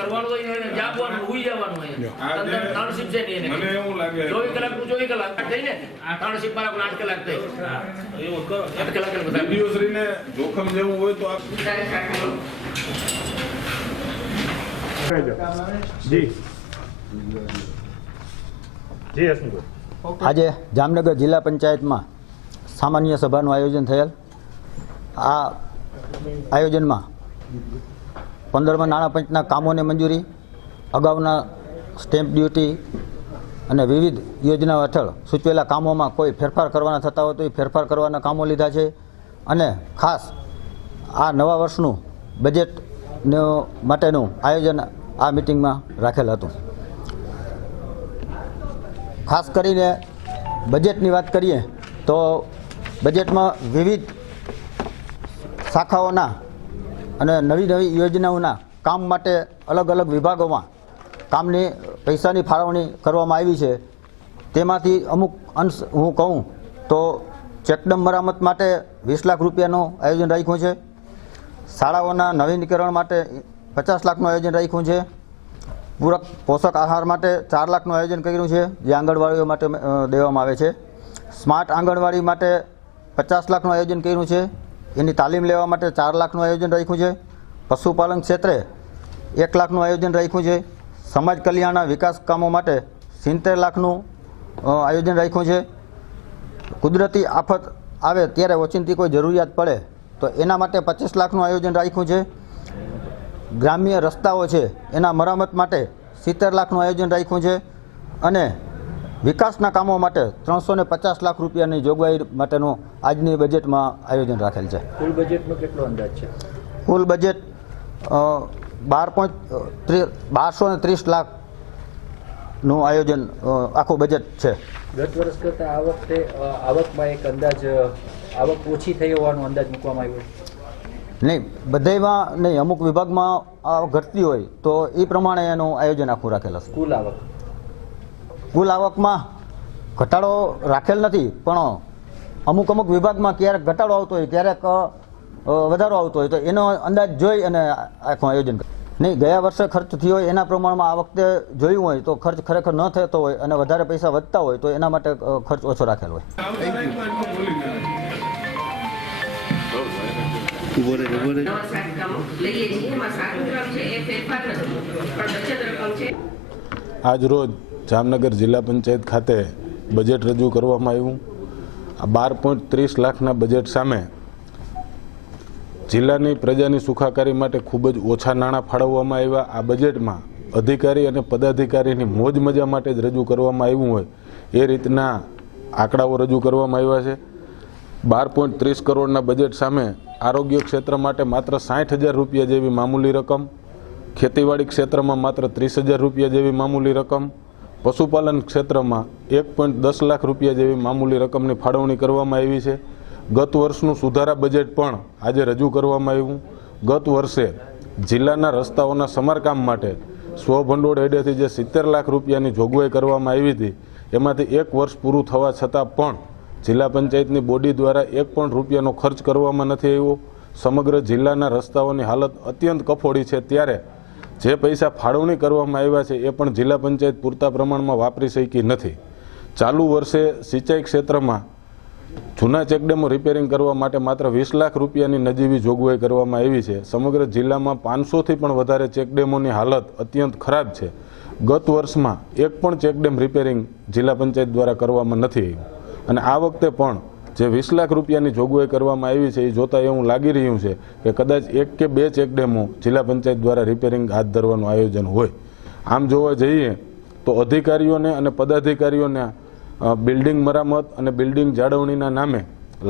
કરવાનું હોય એને જાગવાનું હોઈ જવાનું હોય અંદર ટાઉનશીપ છે ને મને એવું લાગે 24 કલાક 24 કલાક થઈ ને ટાઉનશીપ પર 8 કલાક થઈ એવું કરો 8 કલાક બધા વીડિયોશ્રીને જોખમ જેવું હોય તો આપ જી જી હસમુખ આજે જામનગર જિલ્લા પંચાયતમાં સામાન્ય સભાનું આયોજન થયેલ। આ આયોજનમાં 15મા નાણાં પંચના કામોને મંજૂરી, અગાઉના સ્ટેમ્પ ડ્યુટી અને વિવિધ યોજનાઓ હેઠળ સૂચવેલા કામોમાં કોઈ ફેરફાર કરવાના થતા હોય તો એ ફેરફાર કરવાના કામો લીધા છે અને ખાસ આ નવા વર્ષનું બજેટ માટેનું આયોજન આ મિટિંગમાં રાખેલ હતું। ખાસ કરીને બજેટની વાત કરીએ તો બજેટમાં વિવિધ શાખાઓના અને નવી યોજનાઓના કામ માટે અલગ અલગ વિભાગોમાં કામની પૈસાની ફાળવણી કરવામાં આવી છે। તેમાંથી અમુક અંશ હું કહું તો ચેકડેમ મરામત માટે 20 લાખ રૂપિયાનું આયોજન રાખ્યું છે। શાળાઓના નવીનીકરણ માટે 50 લાખનું આયોજન રાખ્યું છે। પૂરક પોષક આહાર માટે 4 લાખનું આયોજન કર્યું છે જે આંગણવાડીઓ માટે દેવામાં આવે છે। સ્માર્ટ આંગણવાડી માટે 50 લાખનું આયોજન કર્યું છે, એની તાલીમ લેવા માટે 4 લાખનું આયોજન રાખ્યું છે। પશુપાલન ક્ષેત્રે 1 લાખનું આયોજન રાખ્યું છે। સમાજ કલ્યાણના વિકાસ કામો માટે 70 લાખનું આયોજન રાખ્યું છે। કુદરતી આફત આવે ત્યારે ઓચિંતી કોઈ જરૂરિયાત પડે તો એના માટે 25 લાખનું આયોજન રાખ્યું છે। ગ્રામ્ય રસ્તાઓ છે એના મરામત માટે 70 લાખનું આયોજન રાખ્યું છે અને વિકાસના કામો માટે 350 લાખ રૂપિયાની જોગવાઈ માટેનું આજની બજેટમાં આયોજન રાખેલ છે। કુલ બજેટનો કેટલો અંદાજ છે? કુલ બજેટ 1230 લાખનું આયોજન આખું બજેટ છે। ગત વર્ષ કરતાં આ વખતે આવકમાં એક અંદાજ આવક ઓછી થઈ હોવાનો અંદાજ મૂકવામાં આવ્યો છે? નહીં, બધામાં નહીં, અમુક વિભાગમાં આવક ઘટતી હોય તો એ પ્રમાણે એનું આયોજન આખું રાખેલ છે। કુલ આવકમાં ઘટાડો રાખેલ નથી, પણ અમુક વિભાગમાં ક્યારેક ઘટાડો આવતો હોય, ક્યારેક વધારો આવતો હોય તો એનો અંદાજ જોઈ અને આખું આયોજન કરે। નહીં, ગયા વર્ષે ખર્ચ થયો હોય એના પ્રમાણમાં આ વખતે જોયું હોય તો ખર્ચ ખરેખર ન થતો હોય અને વધારે પૈસા વધતા હોય તો એના માટે ખર્ચ ઓછો રાખેલ હોય। આજ રોજ જામનગર જિલ્લા પંચાયત ખાતે બજેટ રજૂ કરવામાં આવ્યું। આ 12.30 લાખના બજેટ સામે જિલ્લાની પ્રજાની સુખાકારી માટે ખૂબ જ ઓછા નાણાં ફાળવવામાં આવ્યા। આ બજેટમાં અધિકારી અને પદાધિકારીની મોજ મજા માટે જ રજૂ કરવામાં આવ્યું હોય એ રીતના આંકડાઓ રજૂ કરવામાં આવ્યા છે। 12.30 કરોડના બજેટ સામે આરોગ્ય ક્ષેત્ર માટે માત્ર 60,000 રૂપિયા જેવી મામૂલી રકમ, ખેતીવાડી ક્ષેત્રમાં માત્ર 30,000 રૂપિયા જેવી મામૂલી રકમ, પશુપાલન ક્ષેત્રમાં 1.10 લાખ રૂપિયા જેવી મામૂલી રકમની ફાળવણી કરવામાં આવી છે। ગત વર્ષનું સુધારા બજેટ પણ આજે રજૂ કરવામાં આવ્યું। ગત વર્ષે જિલ્લાના રસ્તાઓના સમારકામ માટે સ્વભંડોળ હેઠળથી જે 70 લાખ રૂપિયાની જોગવાઈ કરવામાં આવી હતી એમાંથી 1 વર્ષ પૂરું થવા છતાં પણ જિલ્લા પંચાયતની બોડી દ્વારા 1 પણ રૂપિયાનો ખર્ચ કરવામાં નથી આવ્યો। સમગ્ર જિલ્લાના રસ્તાઓની હાલત અત્યંત કફોડી છે, ત્યારે જે પૈસા ફાળવણી કરવામાં આવ્યા છે એ પણ જિલ્લા પંચાયત પૂરતા પ્રમાણમાં વાપરી શકી નથી। ચાલુ વર્ષે સિંચાઈ ક્ષેત્રમાં જૂના ચેકડેમો રિપેરિંગ કરવા માટે માત્ર 20 લાખ રૂપિયાની નજીવી જોગવાઈ કરવામાં આવી છે। સમગ્ર જિલ્લામાં 500થી પણ વધારે ચેકડેમોની હાલત અત્યંત ખરાબ છે। ગત વર્ષમાં 1 પણ ચેકડેમ રિપેરિંગ જિલ્લા પંચાયત દ્વારા કરવામાં નથી આવ્યું અને આ વખતે પણ જે 20 લાખ રૂપિયાની જોગવાઈ કરવામાં આવી છે એ જોતાં એવું લાગી રહ્યું છે કે કદાચ 1 કે 2 ચેકડેમો જિલ્લા પંચાયત દ્વારા રિપેરિંગ હાથ ધરવાનું આયોજન હોય। આમ જોવા જઈએ તો અધિકારીઓને અને પદાધિકારીઓને બિલ્ડિંગ મરામત અને બિલ્ડિંગ જાળવણીના નામે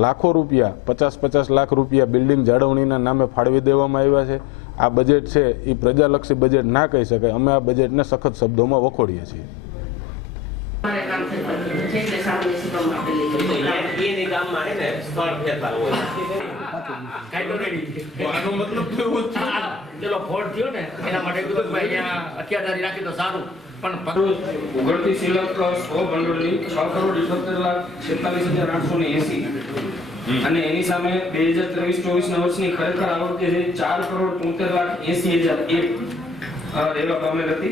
લાખો રૂપિયા 50-50 લાખ રૂપિયા બિલ્ડિંગ જાળવણીના નામે ફાળવી દેવામાં આવ્યા છે। આ બજેટ છે એ પ્રજાલક્ષી બજેટ ના કહી શકાય। અમે આ બજેટને સખત શબ્દોમાં વખોડીએ છીએ। ઉઘડતી સિલક સ્વભંડોળની 6,78,46,880 અને એની સામે 2023-24 વર્ષની ખરેખર આવક જે છે 4,73,80,001 રહેવા પામેલ હતી.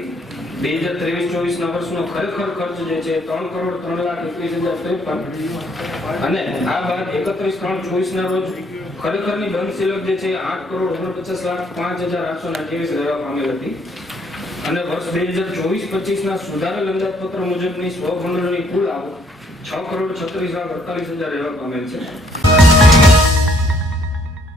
2023-24 વર્ષનો ખરેખર ખર્ચ જે છે 3,21,23,053 અને આ બાદ 31/3/24 રોજ ખરેખરની બંધ સિલક જે છે 8,49,05,828 રહેવા પામેલ હતી. અને વર્ષ 2024-25 સુધારેલ અંદાજપત્ર મુજબની સ્વભંડોળની કુલ આવક 6,36,48,000 રહેવા પામેલ છે.